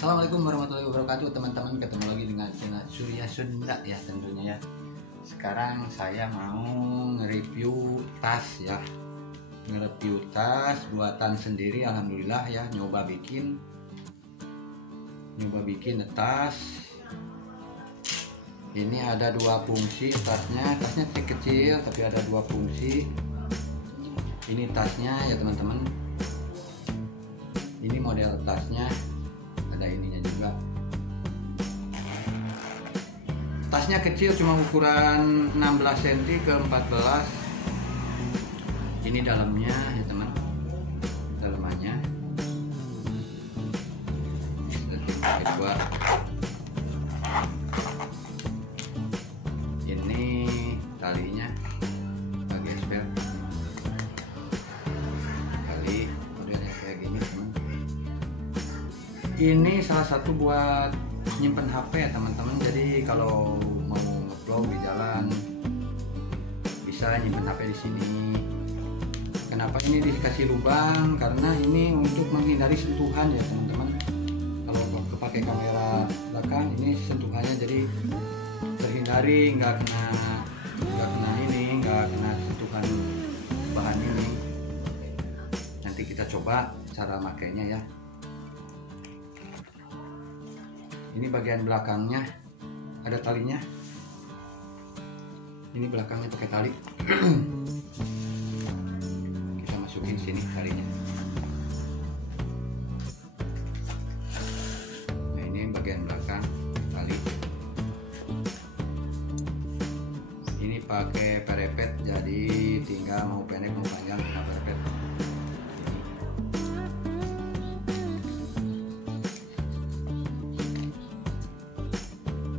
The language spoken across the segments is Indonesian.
Assalamualaikum warahmatullahi wabarakatuh teman-teman, ketemu lagi dengan channel Surya Sunda ya tentunya ya. Sekarang saya mau nge-review tas ya, nge-review tas buatan sendiri. Alhamdulillah ya, nyoba bikin tas. Ini ada dua fungsi tasnya kecil tapi ada dua fungsi. Ini tasnya ya teman-teman, ini model tasnya, ada ininya juga. Tasnya kecil, cuma ukuran 16 cm ke 14. Ini dalamnya ya teman, dalamannya kedua. Ini talinya pakai spare tali, modelnya kayak gini teman. Ini salah satu buat nyimpen HP ya teman-teman. Jadi kalau mau nge-vlog di jalan bisa nyimpen HP di sini. Kenapa ini dikasih lubang? Karena ini untuk menghindari sentuhan ya teman-teman. Kalau pakai kamera belakang ini sentuhannya jadi terhindari, nggak kena sentuhan bahan ini. Nanti kita coba cara makainya ya. Ini bagian belakangnya ada talinya. Ini belakangnya pakai tali. Kita masukin sini talinya. Nah, ini bagian belakang tali. Ini pakai perepet, jadi tinggal mau pendek mau panjang kena perepet.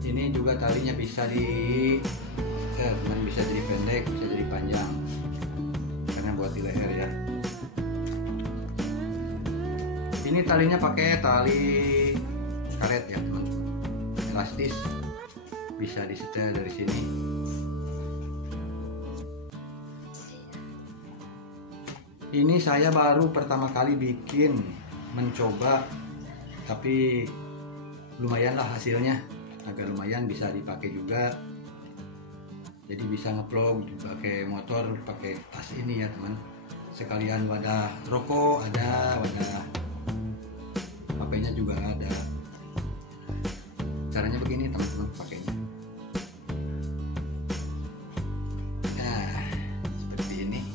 Ini juga talinya bisa bisa jadi pendek, bisa jadi panjang, karena buat di leher ya. Ini talinya pakai tali karet ya teman-teman, elastis, bisa disetel dari sini. Ini saya baru pertama kali bikin, mencoba, tapi lumayan lah hasilnya. Agak lumayan, bisa dipakai juga. Jadi bisa nge-vlog pakai motor, pakai tas ini ya teman. Sekalian wadah rokok ada, wadah HP-nya juga ada. Caranya begini teman-teman pakainya. Nah, seperti ini.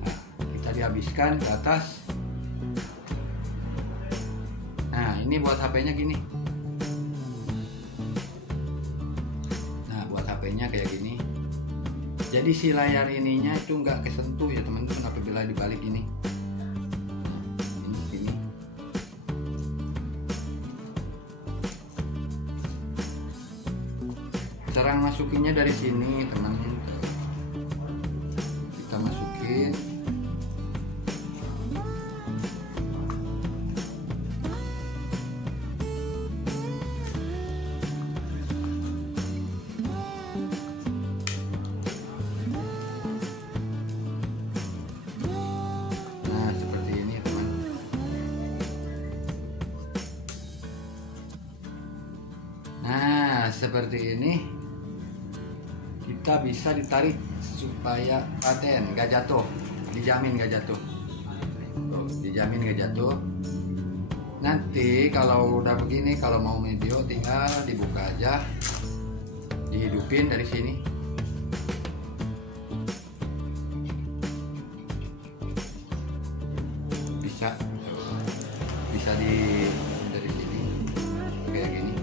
Nah, kita dihabiskan ke atas. Nah, ini buat HP-nya gini. Nah, buat HP-nya kayak gini. Jadi si layar ininya itu nggak kesentuh ya teman-teman apabila dibalik ini. Ini. Cara masukinnya dari sini teman-teman. Kita masukin. Nah, seperti ini kita bisa ditarik supaya paten, nggak jatuh, dijamin nggak jatuh. Tuh, dijamin nggak jatuh. Nanti kalau udah begini, kalau mau video tinggal dibuka aja, dihidupin dari sini. Bisa dari sini kayak gini.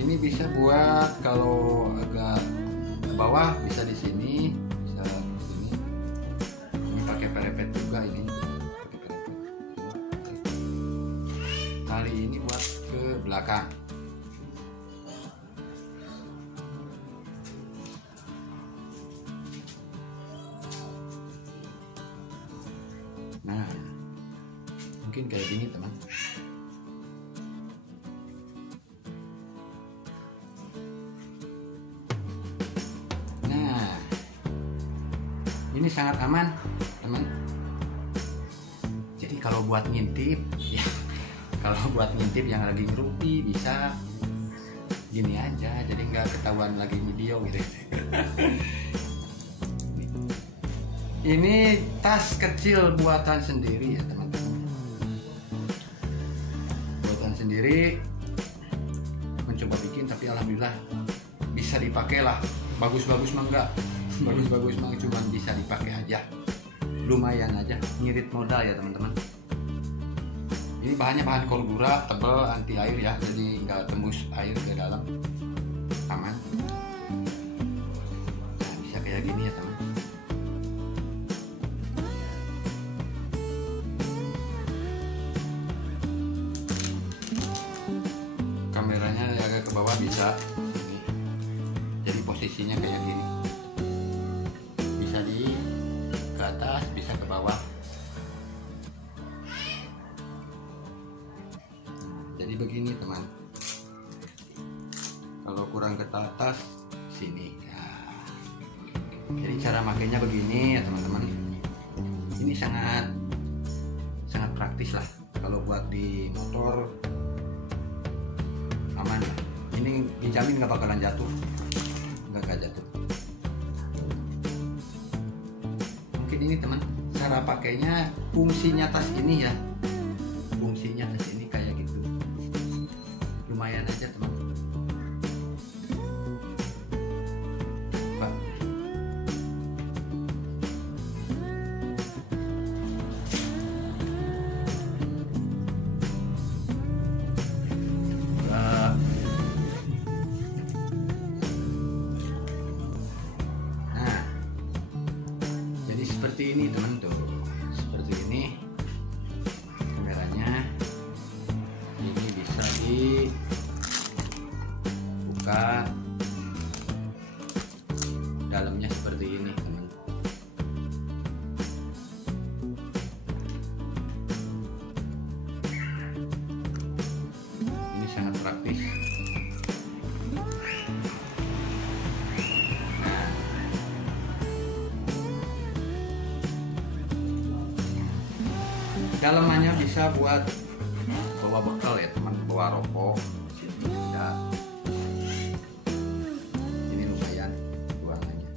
Ini bisa buat kalau agak ke bawah, bisa di sini, bisa di sini. Ini pakai perepet juga ini. Pakai perepet. Tali ini buat ke belakang. Nah, mungkin kayak gini teman. ini sangat aman teman. Jadi kalau buat ngintip ya, kalau buat ngintip yang lagi ngerupi bisa gini aja, jadi nggak ketahuan lagi video gitu. Ini tas kecil buatan sendiri ya teman-teman, buatan sendiri, mencoba bikin tapi alhamdulillah bisa dipakai lah. Bagus-bagus mah enggak, bagus-bagus mah cuma bisa dipakai aja, lumayan aja, ngirit modal ya teman-teman. Ini bahannya bahan kolgura, tebal, anti air ya, jadi nggak tembus air ke dalam, aman. Nah, bisa kayak gini ya teman. Kameranya agak ke bawah bisa, jadi posisinya kayak gini, bisa di ke atas, bisa ke bawah. Jadi begini teman, kalau kurang ke atas sini ya. Jadi cara makainya begini ya teman-teman. Ini sangat praktis lah, kalau buat di motor aman lah. Ini dijamin nggak bakalan jatuh, nggak jatuh. Mungkin ini teman, cara pakainya, fungsinya tas ini ya, fungsinya tas ini kayak gitu, lumayan aja teman. Pak. Seperti ini teman tuh, seperti ini kameranya. Ini bisa dibuka, dalamnya seperti ini teman. Ini sangat praktis. Dalamannya bisa buat bawa bekal ya teman, bawa rokok bisa. Ini lumayan ruangannya.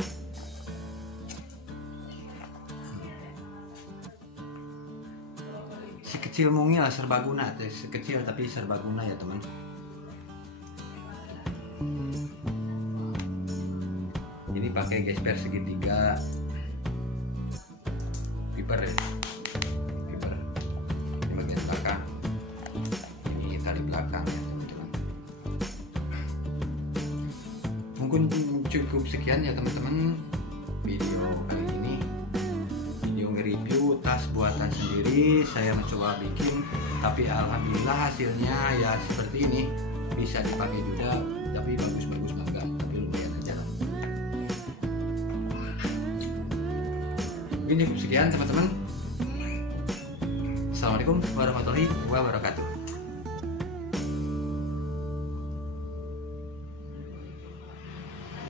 Si kecil mungil serbaguna, sekecil tapi serbaguna ya teman. Ini pakai gesper segitiga, piper ya. Ini tali belakang ya teman-teman. Mungkin cukup sekian ya teman-teman video kali ini, video nge-review tas buatan sendiri. Saya mencoba bikin, tapi alhamdulillah hasilnya ya seperti ini, bisa dipakai juga, tapi bagus-bagus banget, tapi lumayan aja lah. Mungkin cukup sekian teman-teman. Assalamualaikum warahmatullahi wabarakatuh.